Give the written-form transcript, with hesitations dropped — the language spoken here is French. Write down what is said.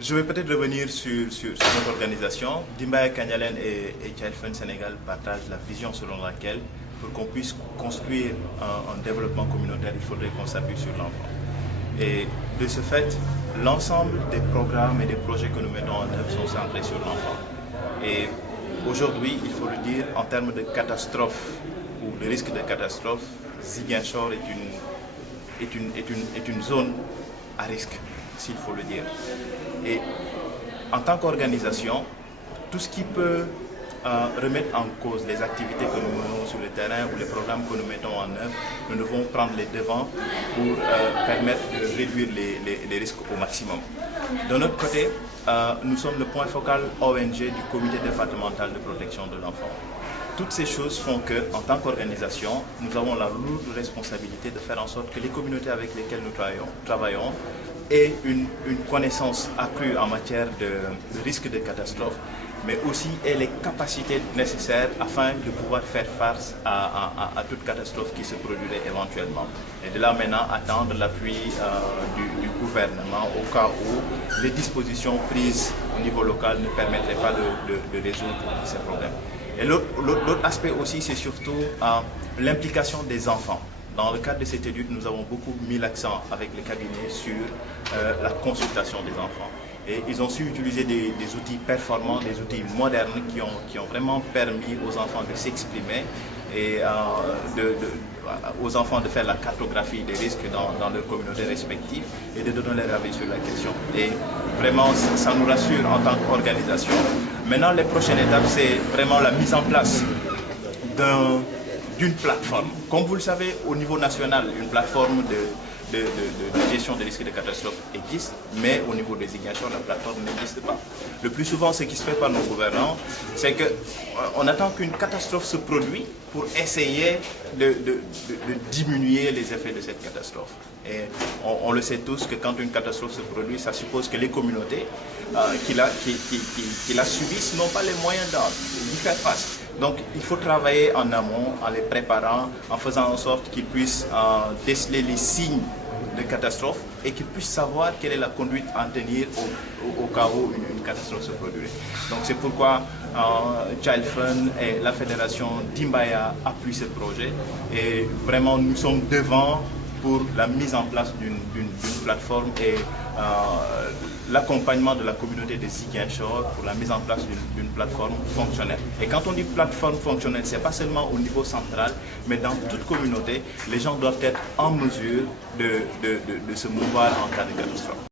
Je vais peut-être revenir sur notre organisation. Dimbaya Kanyalen et Child Fund Sénégal partagent la vision selon laquelle, pour qu'on puisse construire un développement communautaire, il faudrait qu'on s'appuie sur l'enfant. Et de ce fait, l'ensemble des programmes et des projets que nous mettons en œuvre sont centrés sur l'enfant. Et aujourd'hui, il faut le dire, en termes de catastrophe ou de risque de catastrophe, Ziguinchor est une zone à risque, s'il faut le dire. Et en tant qu'organisation, tout ce qui peut remettre en cause les activités que nous menons sur le terrain ou les programmes que nous mettons en œuvre, nous devons prendre les devants pour permettre de réduire les risques au maximum. De notre côté, nous sommes le point focal ONG du comité départemental de protection de l'enfant. Toutes ces choses font que, en tant qu'organisation, nous avons la lourde responsabilité de faire en sorte que les communautés avec lesquelles nous travaillons aient une connaissance accrue en matière de risque de catastrophe, mais aussi aient les capacités nécessaires afin de pouvoir faire face à toute catastrophe qui se produirait éventuellement. Et de là maintenant attendre l'appui du gouvernement au cas où les dispositions prises au niveau local ne permettraient pas de résoudre ces problèmes. Et l'autre aspect aussi, c'est surtout l'implication des enfants. Dans le cadre de cette étude, nous avons beaucoup mis l'accent avec les cabinets sur la consultation des enfants. Et ils ont su utiliser des outils performants, des outils modernes qui ont vraiment permis aux enfants de s'exprimer et aux enfants de faire la cartographie des risques dans leurs communautés respectives et de donner leur avis sur la question. Et vraiment, ça nous rassure en tant qu'organisation. Maintenant, les prochaines étapes, c'est vraiment la mise en place d'une plateforme. Comme vous le savez, au niveau national, une plateforme de gestion des risques de catastrophe existe, mais au niveau des Ziguinchor, la plateforme n'existe pas. Le plus souvent, ce qui se fait par nos gouvernants, c'est qu'on attend qu'une catastrophe se produise pour essayer de diminuer les effets de cette catastrophe. Et on le sait tous que quand une catastrophe se produit, ça suppose que les communautés qui la subissent n'ont pas les moyens d'y faire face. Donc il faut travailler en amont, en les préparant, en faisant en sorte qu'ils puissent déceler les signes de catastrophe et qu'ils puissent savoir quelle est la conduite à tenir au cas où une catastrophe se produirait. Donc c'est pourquoi Child Fund et la fédération Dimbaya appuient ce projet et vraiment nous sommes devant pour la mise en place d'une plateforme et l'accompagnement de la communauté de Ziguinchor pour la mise en place d'une plateforme fonctionnelle. Et quand on dit plateforme fonctionnelle, ce n'est pas seulement au niveau central, mais dans toute communauté, les gens doivent être en mesure de se mouvoir en cas de catastrophe.